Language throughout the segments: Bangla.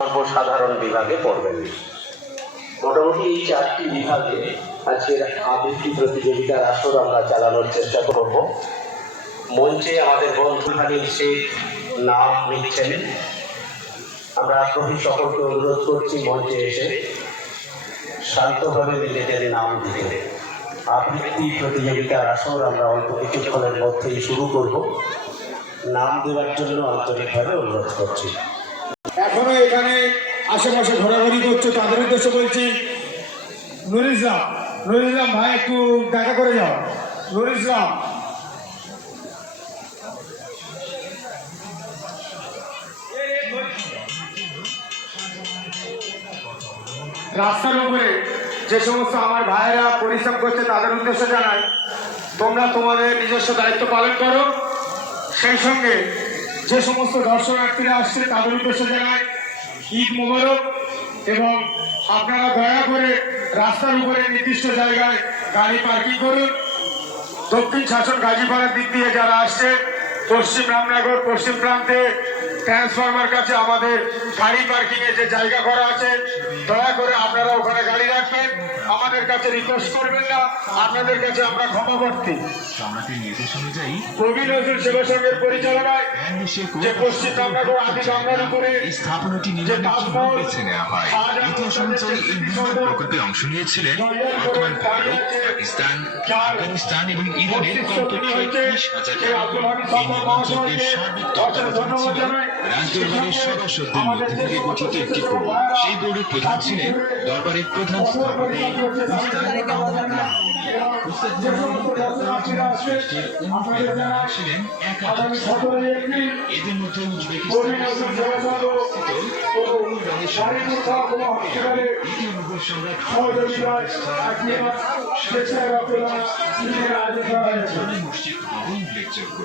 সর্বসাধারণ বিভাগে পড়বেন। মোটামুটি এই 4টি বিভাগে আজকের আবৃত্তি প্রতিযোগিতার আসর আমরা চালানোর চেষ্টা করব। মঞ্চে আমাদের বন্ধু হানিফ শেখ নাম লিখছেন। আমরা আগ্রহী সকলকে অনুরোধ করছি মঞ্চে এসে শান্তভাবে নিজেদের নাম দিতে। আবৃত্তি প্রতিযোগিতার আসর আমরা অল্প কিছুক্ষণের মধ্যেই শুরু করব। নাম দেওয়ার জন্য আন্তরিকভাবে অনুরোধ করছি। এখনো এখানে আশেপাশে ঘোরাঘুরি করছে তাদের উদ্দেশ্যে বলছি, নুরুল ইসলাম ভাই একটু দেখা করে যাও। নুরুল ইসলাম, রাস্তার উপরে যে সমস্ত আমার ভাইয়েরা পরিশ্রম করছে তাদের উদ্দেশ্যে জানাই, তোমরা তোমাদের নিজস্ব দায়িত্ব পালন করো। সেই সঙ্গে যে সমস্ত দর্শনার্থীরা আসছে তাদের উদ্দেশ্যে জানাই ঈদ মোবারক, এবং আপনারা দয়া করে রাস্তার উপরে নির্দিষ্ট জায়গায় গাড়ি পার্কিং করুন। দক্ষিণ শাসন গাজীপাড়ার দিক দিয়ে যারা আসছে, পশ্চিম রামনগর পশ্চিম প্রান্তে ট্রান্সফরমার কাছে আমাদের গাড়ি পার্কিং এর যে জায়গা করা আছে, দয়া করে আপনারা ওখানে গাড়ি রাখবেন। আমাদের কাছে রিকোয়েস্ট করবেন না, আপনাদের কাছে আমরা ক্ষমা প্রার্থী। সম্রাটের নির্দেশ অনুযায়ী কবি নজরুল সেবা সংঘের পরিচালনায় যে পশ্চিম রামনগর আদি গঙ্গার উপরে এই স্থাপনাটি নির্মাণের জন্য বেছে নেওয়া হয়। ইতিহাস অনুযায়ী এই নির্মাণ প্রকল্পে অংশ নিয়েছিলেন বর্তমান ভারত, পাকিস্তান, আফগানিস্তান এবং ইরানের কমপক্ষে 30,000 এই নির্মাণযজ্ঞের সার্বিক তত্ত্বাবধানে ছিলেন রাজদরবারের সদস্যদের মধ্যে থেকে গঠিত একটি বোর্ড। সেই বোর্ডের প্রধান ছিলেন দরবারের প্রধান স্থপতি ছিলেন এদের মধ্যে মসজিদ উল্লেখযোগ্য।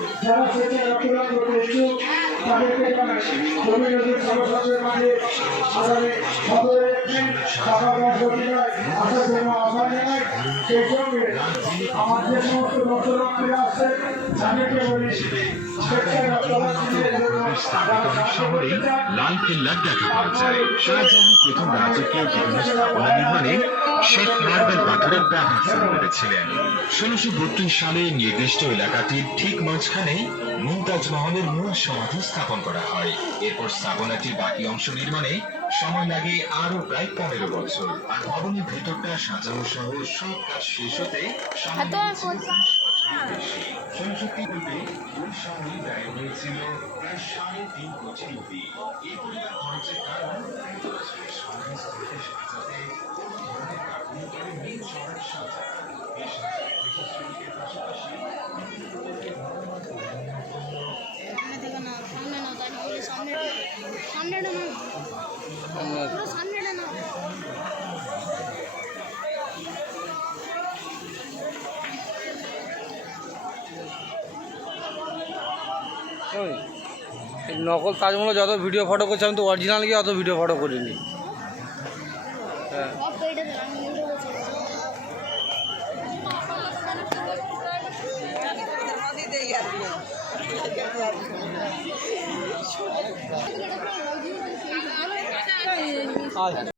শহরে লাল কেল্লার দেখা পাওয়া যায়। শাহজাহান প্রথম রাজকীয় বিভিন্ন স্থাপনা নির্মাণে শ্বেত মার্বেল পাথরের ব্যবহার শুরু করেছিলেন। 1632 সালে নির্দিষ্ট এলাকাটির ঠিক মাঝখানে মুমতাজ মহলের মূল সমাধি স্থাপন করা হয়। এরপর স্থাপনাটির বাকি অংশ নির্মাণে সময় লাগে আরো প্রায় 15 বছর। আর ভবনের ভেতরটা সাজানো সহ সব কাজ শেষ হতে সময় লেগেছিল 20 বছর। ওই সময় ব্যয় হয়েছিল প্রায় 3.5 কোটি রুপি। এই পরিমাণ খরচের কারণ সমাধিস্থলকে সাজাতে কোনো ধরনের কাঠামো করে মেন চড়ার সাজা। এই সাজা বিশেষের পাশাপাশি নকল তাজমহল যত ভিডিও ফটো করছে, আমি তো অরিজিনাল গিয়ে অত ভিডিও ফটো করিনি। হ্যাঁ